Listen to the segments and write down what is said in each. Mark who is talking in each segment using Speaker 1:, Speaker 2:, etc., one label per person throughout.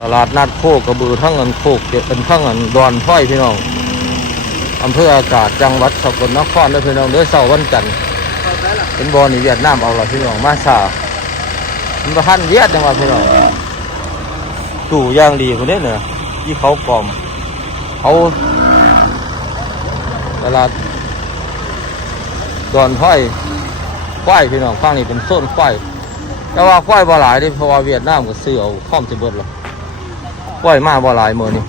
Speaker 1: ตลาดนัดโคกระบือทั้งเงินโคกเป็นทั้งเงินดอนถ้อยพี่น้องอำเภออากาศจังหวัดสกลนครด้วยพี่น้องเดือเสาร์วันจันทร์เป็นบอลนี่เวียดนามเอาละพี่น้องมาซามันประทันเวียดจังหวัดพี่น้องตู่ย่างดีคนนี้เนี่ยที่เขากล่อมเขาตลาดดอนถ้อยควายพี่น้องฟังนี่เป็นโซนควายแต่ว่าควายบ่หลายดิเพราะว่าเวียดนามก็ซื้อเอาพร้อมจะเบิดหรอกควายมาบ่หลายมื้อนี่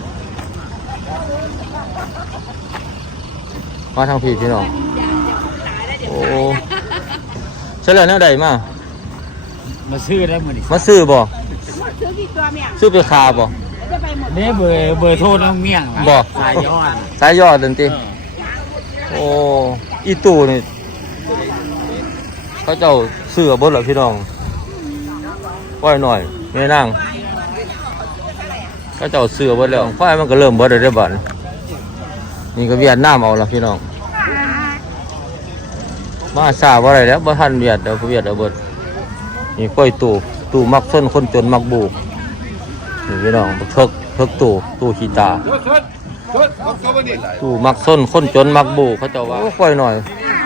Speaker 1: มาทางพี่น้องโอ้เฉลี่ยแนวใดมา
Speaker 2: ซื้อได้หมด
Speaker 1: มาซื้อบ่ซื้อไปคาบ่
Speaker 2: เนี่ยเบอร์โทรน้องเมี่ยง
Speaker 1: บ่สายยอดนั่นติโอ้อีตู่นี่เขาเจ้าซื้อเบิดหรอพี่น้องควายหน่อยแม่นางเขาเจ้าซื้อเบิดแล้วควายมันก็เริ่มเบิดได้บัดนี่ก็เวียดนามเอาละพี่น้องมาซาบ่ได้แล้วบ่ทันเวียดเดี๋ยวเวียดเอาเบิดนี่ควายตู่มักส้นคนจนมักบูนี่พี่น้องเพิกตู่ขี้ตาตู่มักส้นคนจนมักบูเขาเจ้าว่าควายหน่อย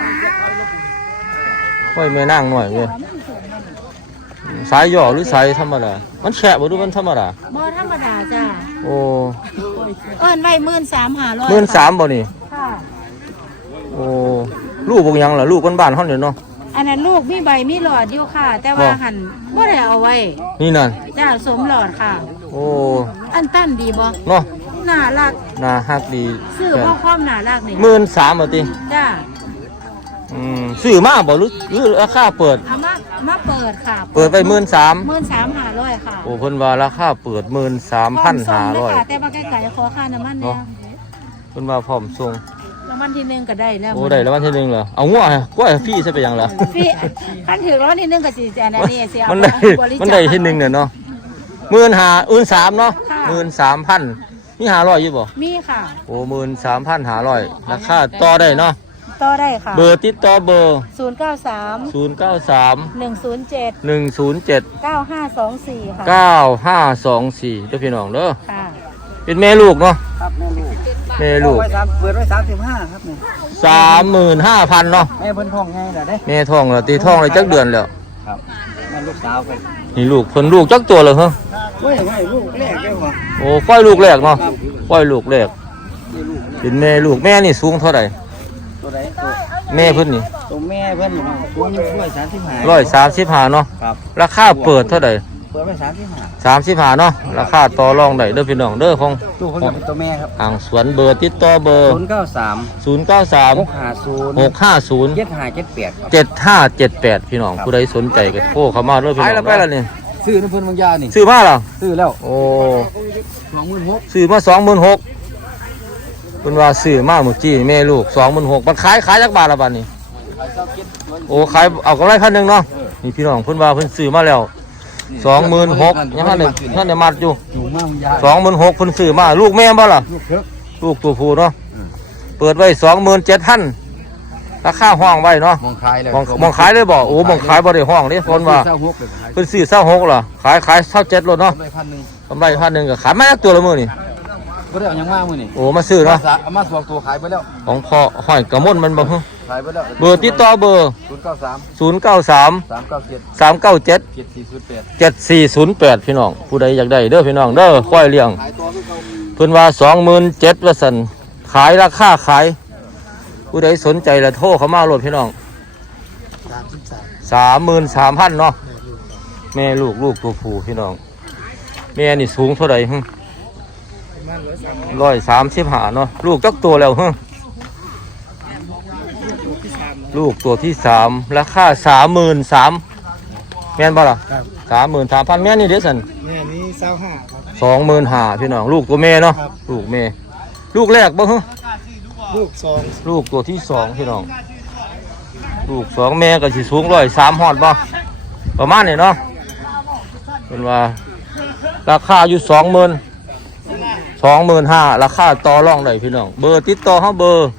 Speaker 1: ควายแม่นางหน่อยเว้ยสายย่อหรือสายธรรมดามันแฉะบ่หรือมันธรรมดา
Speaker 3: บ่ธรรมดาจ้า
Speaker 1: โอ้
Speaker 3: เอิ้นไว้13,500
Speaker 1: 13,000บ่นี่
Speaker 3: ค่ะ
Speaker 1: โอ้ลูกบ่ยังล่ะลูกบ้านๆเฮานี่เนาะ
Speaker 3: อันนั้นลูกมีใบมีหลอดอยู่ค่ะแต่ว่าหั่นบ่ได้เอาไว้
Speaker 1: นี่นั่น
Speaker 3: จ้าสมหลอดค่ะ
Speaker 1: โอ้
Speaker 3: อันตั้นดีบ่
Speaker 1: เนาะ
Speaker 3: น่ารัก
Speaker 1: น่าฮักดี
Speaker 3: ซื้อพ่อความน่ารักนี่
Speaker 1: 13,000บ่ติ
Speaker 3: จ้า
Speaker 1: ซื้อมาบ่หรือราคาเปิด
Speaker 3: เอามาเปิดค่ะ
Speaker 1: เปิดไป13,000
Speaker 3: 13,500ค่ะ
Speaker 1: โอ้เพิ่นว่าราคาเปิด13,500
Speaker 3: แต่ว่าไก่ขอค่าน้ำมันเนี่ย
Speaker 1: เพิ่นว่าพร้อมส่ง
Speaker 3: รางวัลที่1ก็ได้แล้ว
Speaker 1: โอ้ได้รางวัลที่1เหรอเอางัวกล้วยฟรีใช่ไปยังเหรอ
Speaker 3: พี่คันถือรางวัลที่1ก็สิอันนี้สิเอา
Speaker 1: มันได้ที่1เนี่ยเนาะ15,000 เนาะ13,000มี500อยู่บ่
Speaker 3: มีค่ะ
Speaker 1: โอ้13,500ราคาต่อได้เนาะ
Speaker 3: ต่อได้ค่ะ
Speaker 1: เบอร์ติดต่อเบอร์
Speaker 3: 093 107 9524ค่ะ
Speaker 1: 9524เด้อพี่น้องเด้อ
Speaker 3: ค่ะ
Speaker 1: เป็นแม่ลูกเนาะ
Speaker 2: ครับ
Speaker 1: แม่ลูก
Speaker 2: เปิดไว้35ครับนี่
Speaker 1: 35,000เนาะ
Speaker 2: แม่เพิ่นท้องไงล่ะเด้
Speaker 1: แม่ท้องแล้วตีท้องได้จักเดือนแล้ว
Speaker 2: ครับมันลูกสาวเพิ่น
Speaker 1: นี่ลูกเพิ่นลูกจักตัวเหรอฮะ
Speaker 2: ไม่ลูกแรกแกว่า
Speaker 1: โอ้ค่อยลูกแรกเนาะค่อยลูกแรกเป็นแม่ลูกแม่นี่สูงเท่าไหร่
Speaker 2: ตัวใด
Speaker 1: แม่เพิ่นนี่
Speaker 2: ตัวแม่เพิ่นสูง
Speaker 1: 135เนาะราคาเปิดเท่าไหร่
Speaker 2: เปิดไว้35
Speaker 1: เนาะราคาต่อรองได้เด้อพี่น้องเด้อของ
Speaker 2: ตู้เขาเป็นตัวแม่ครับ
Speaker 1: อ่างสวนเบอร์ติดต่อเบอร์
Speaker 2: 093 650
Speaker 1: 7578พี่น้องผู้ใดสนใจก็โทรเข้ามาเด้อพี่น้องไปแล้วนี่
Speaker 2: ซื้อน้ำเพิ่นบางยานี่
Speaker 1: ซื้อมาเหรอ
Speaker 2: ซื้อแล้ว
Speaker 1: โอ้
Speaker 2: 26,000
Speaker 1: ซื้อมา26,000เพิ่นว่าซื้อมาเมื่อกี้แม่ลูก26,000มันขายจักบาทละบาทนี่โอ้ขายเอากำไร1,000เนาะนี่พี่น้องเพิ่นว่าเพิ่นซื้อมาแล้ว26,000ยังท่านได้มัดอยู่26,000เพิ่นซื้อมาลูกแม่บ่ล่ะลูกตัวผู้เนาะเปิดไว้27,000ราคาห้องไว้เนาะมองขายเลยบ่โอ้มองขายบ่ได้ห้องเด้คนว่าเพิ่นซื้อ26ล่ะขาย27โลเนาะกำไร1,000ก็ขายมาตัวละมื้อนี่
Speaker 2: บ่ได้เอาหยังมามื้อนี่
Speaker 1: โอ้มาซื้อเนาะ
Speaker 2: เอามา2ตัวขายไปแล้ว
Speaker 1: ของพ่อห้อยกระมนมันบ่ฮึ
Speaker 2: ขายไปแล้ว
Speaker 1: เบอร์ติดต่อเบอร์
Speaker 2: 093
Speaker 1: 397 7408พี่น้องผู้ใดอยากได้เด้อพี่น้องเด้อควายเลี้ยงเพิ่นว่า27,000ว่าซั่นขายราคาขายผู้ใดสนใจละโทรเข้ามาโลดพี่น้อง33,000เนาะแม่ลูกตัวผู้พี่น้องแม่นี่สูงเท่าใดฮึ135เนาะลูกจักตัวแล้วฮึลูกตัวที่3ราคา33,000แม่นบ่ล่ะ33,000แม่นี่เด้อซั่น
Speaker 2: แม่นี่25ครับ
Speaker 1: 25,000พี่น้องลูกตัวแม่เนาะลูกแม่ลูกแรกบ่ฮึลูกตัวที่2พี่น้องลูก2แม่ก็สิสูง103ฮอดบ่ประมาณนี้เนาะเพิ่นว่าราคาอยู่25,000ราคาต่อรองได้พี่น้องเบอร์ติดต่อเฮาเบอร์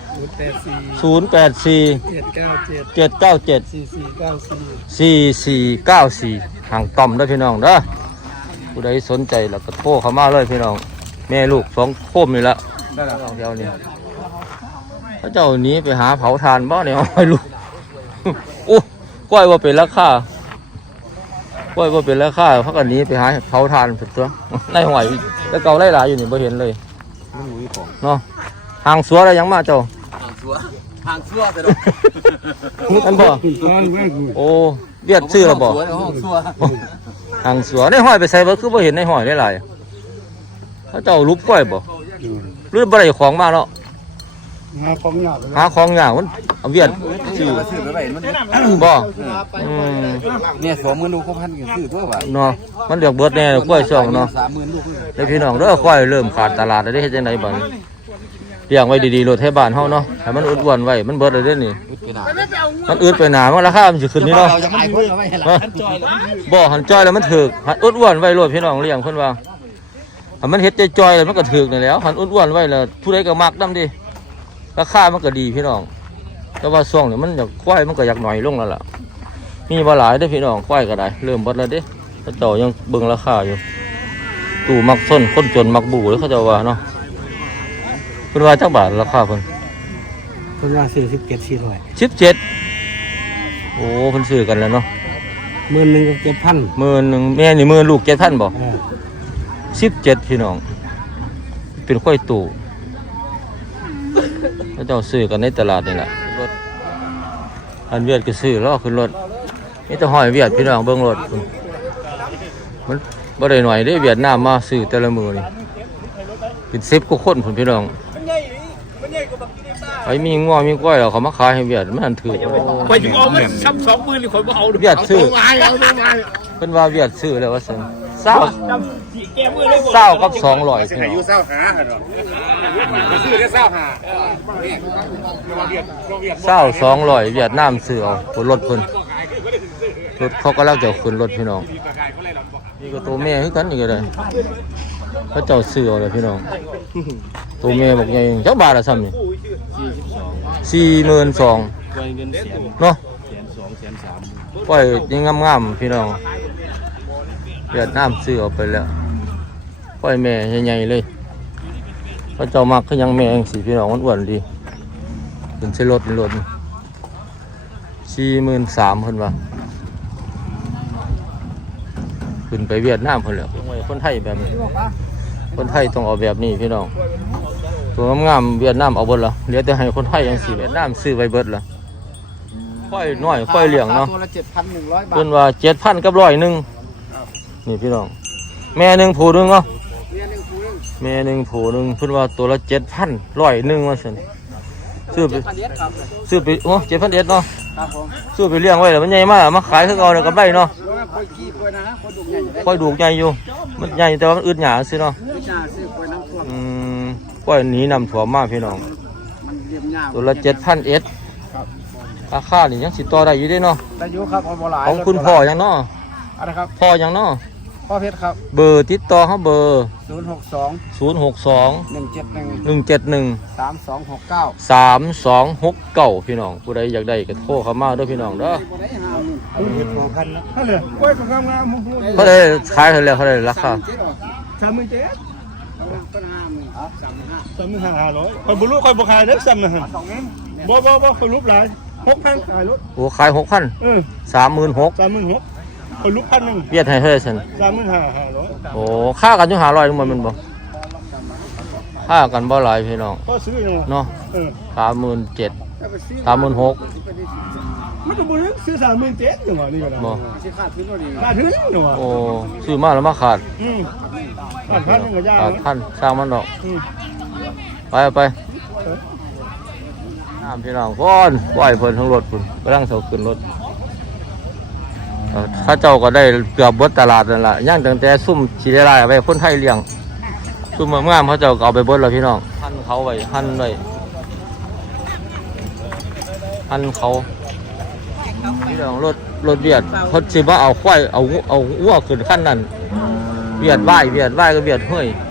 Speaker 1: 084 797 4494ห่างต่อมเด้อพี่น้องเด้อผู้ใดสนใจแล้วก็โทรเข้ามาเลยพี่น้องแม่ลูก2โคมนี่ละ
Speaker 2: ได้แล้ว
Speaker 1: เดียวนี่พระเจ้าหนี้ไปหาเผาทานบ่เนี่ยเอาให้ลูก โอ้กล้วยว่าเป็นราคากล้วยว่าเป็นราคาพักกันนี้ไปหาเผาทานสุดตัวในหอยแล้วเก่าไล่หลายอยู่นี่บ่เห็นเลย
Speaker 2: มันหมูของ
Speaker 1: เนาะห่างสัวอะไรยังมาเจ้า
Speaker 2: ห่างซัวแต่ดอก
Speaker 1: อันบ่โอ้เวียดชื่อแล้วบ่
Speaker 2: ห้องซัว
Speaker 1: ห่างสัวในหอยไปใส่บ่คือบ่เห็นในหอยได้หลายพระเจ้ารูปกล้วยบ่หรือบ่ได้ของมาเนาะ
Speaker 2: หาของยาก
Speaker 1: หาของยากมันเอาเวียดชื่อ
Speaker 2: ซื้อไปมัน
Speaker 1: บ่
Speaker 2: เนี่ย20,000ดูครบพันกันซื้อตัวว่า
Speaker 1: เนาะมันเดือกเบิดแน่กล้วยช่องเนาะ
Speaker 2: 30,000ลูก
Speaker 1: แล้วพี่น้องเด้อกล้วยเริ่มขาดตลาดแล้วได้เฮ็ดจังไดบัดนี้เลี้ยงไว้ดีๆโลดให้บ้านเฮาเนาะให้มันอ้วนๆไว้มันเบิดแล้วเด้นี่
Speaker 2: ไปหนา
Speaker 1: มันอึดไปหนามันราคามันสิขึ้นนี่เนาะ
Speaker 2: เราจะขายคนเราไม่เห็นหรอ
Speaker 1: บ่หันจ้อยแล้วมันถึกหันอ้วนๆไว้โลดพี่น้องเลี้ยงเพิ่นว่าถ้ามันเฮ็ดจ้อยๆแล้วมันก็ถึกนั่นแหล้วหันอ้วนๆไว้แล้วผู้ใดก็มักนำดิราคามันก็ดีพี่น้องแต่ว่าช่วงนี้มันอยากควายมันก็อยากหน่อยลงแล้วล่ะมีบ่หลายเด้อพี่น้องควายก็ได้เริ่มเบิดแล้วเด้เขาเจ้ายังเบิ่งราคาอยู่ตู่มักส้นคนจนมักบู่เลยเขาเจ้าว่าเนาะเพิ่นว่าจักบาทราคาเพิ่น
Speaker 2: คนว่าซื้อ17,400
Speaker 1: 17โอ้เพิ่นซื้อกันแล้วเนาะ
Speaker 2: 10,000กับ7,000
Speaker 1: 10,000แม่นี่10,000ลูก7,000บ่17พี่น้องเป็นควายตู่เขาเจ้าซื้อกันในตลาดนี่แหละรถอันเวียดก็ซื้อล้อขึ้นรถนี่แต่ห้อยเวียดพี่น้องเบิ่งรถพุ่นมันบ่ได้หน่อยเด้เวียดนามมาซื้อแต่ละมื้อนี่เป็น10กว่าคนพุ่นพี่น้องไอ้มีงัวมีกล้วยแล้วเขามาขายให้เวียดมันถือ
Speaker 4: ไปถึงเอามันซ้ำ20,000นี่คนบ่เอา
Speaker 1: เวียดซื้อ
Speaker 4: เอาตัวมา
Speaker 1: เพิ่นว่าเวียดซื้อแล้วว่าซั่นเศร้า
Speaker 4: แก้มือเลย
Speaker 1: เศร้ากับ200พี่น้อง
Speaker 4: เศร้าหาเหรอซื้อได้เศร้าหา
Speaker 1: เศร้า200เวียดนามซื้อเอาบนรถเพิ่นรถเขาก็ลังจะขึ้นรถพี่น้องนี่ก็ตัวแม่คือกันนี่ก็ได้เขาเจ้าซื้อเอาเลยพี่น้องตัวแม่บอกใหญ่จักบาทละซ้ำนี่42,000เนาะปล่อยยังงามๆพี่น้องเวียดนามซื้อเอาไปแล้วปล่อยแม่ใหญ่ๆเลยเขาเจ้ามักคือยังแม่จังซี่พี่น้องอ้วนๆดีเป็นใช้รถ43,000เพิ่นว่าขึ้นไปเวียดนามเพิ่นแล้วคนไทยแบบนี้คนไทยต้องเอาแบบนี้พี่น้องตัวงามๆเวียดนามเอาเบิดละเหลือแต่ให้คนไทยจังซี่เวียดนามซื้อไว้เบิดละค่อยน้อยค่อยเลี้ยงเนาะ
Speaker 2: ตัวละ 7,100 บาท
Speaker 1: เพิ่นว่า 7,000 กับ100นึงนี่พี่น้องแม่หนึงผู้หนึงเนาะแม่หนึงผู้หนึงเพิ่นว่าตัวละ 7,000 100นึงว่าซั่นซื้อไป
Speaker 2: 7,000ครับ
Speaker 1: ซื้อไปโอ้7,000เนาะ
Speaker 2: ครับผม
Speaker 1: ซื้อไปเลี้ยงไว้แล้วมันใหญ่มากมาขายคือเอาเนี่ยกำไรเนาะ
Speaker 2: ค่อยกี้ค่อยนะค่อยดูใหญ่ได้
Speaker 1: ก้อยดูกใหญ่อยู่มันใหญ่แต่ว่ามันอึดหยาซิเนาะ
Speaker 2: วิชาซื้อค่อยน้ำท่วม
Speaker 1: ก้อยหนีนำถั่วมาพี่น้อง
Speaker 2: มันเรียมยาว
Speaker 1: ตัวละ7,000เอส
Speaker 2: ครับ
Speaker 1: ราคานี่ยังสิต่อได้อยู่เด้เนาะ
Speaker 2: ได้อยู่ครับเอาบ่หลาย
Speaker 1: ของคุณพ่อยังเนาะ
Speaker 2: อะไรครับ
Speaker 1: พ่อยังเนาะ
Speaker 2: พ่อเพชรครับ
Speaker 1: เบอร์ติดต่อเขาเบอร์
Speaker 2: 062
Speaker 1: 062
Speaker 2: 171
Speaker 1: 171
Speaker 2: 3269
Speaker 1: 3269พี่น้องผู้ใดอยากได้ก็โทรเข้ามาเด้อพี่น้องเด้อ
Speaker 2: 2,000นะนั่นเลยกล้วยงามๆมึง
Speaker 1: เขาได้ขายเท่าไหร่เขาได้ราคา
Speaker 4: 35,000คอยบุรุษคอยบ่ขายเด้อซ้ำนะฮะบ่คอยรูปหลาย6,000ขายรถ
Speaker 1: โอ้ขาย 6,000 36,000
Speaker 4: 36,000คอยรูป1,000
Speaker 1: เวียดให้เท่าไหร่ซั่น
Speaker 4: 35,500
Speaker 1: โอ้ค่ากันอยู่500นึงมันบ่ค่ากันบ่หลายพี่น้อง
Speaker 4: ก็ซื้อยัง
Speaker 1: เนาะ 37,000 36,000
Speaker 4: มันก็บ่ลึกซื้อ37,000จังหวะนี้ก็ได้
Speaker 1: บ่
Speaker 2: สิขาดทุนบ่ดี
Speaker 4: ขาดทุนจังหวะ
Speaker 1: โอ้ซื้อมาแล้วมาขาด
Speaker 4: ขาดพันนึงก็ยาก
Speaker 1: ขาด
Speaker 4: นะ
Speaker 1: พันสร้างมันดอกไปเอาไปน้ำพี่น้องก้อนไหวเพิ่นทั้งรถพุ่นกำลังเสาขึ้นรถข้าเจ้าก็ได้เกือบเบิดตลาดนั่นล่ะย่างตั้งแต่ซุ่มชีได้ลายเอาไปคนไทยเลี้ยงซุ่มงามๆเขาเจ้าก็เอาไปเบิดแล้วพี่น้องหั่นเขาไว้หั่นไว้หั่นเขาพี่น้องรถเวียดเขาสิมาเอาควายเอาวัวขึ้นขั้นนั้นเวียดไหวก็เวียดเฮ้ย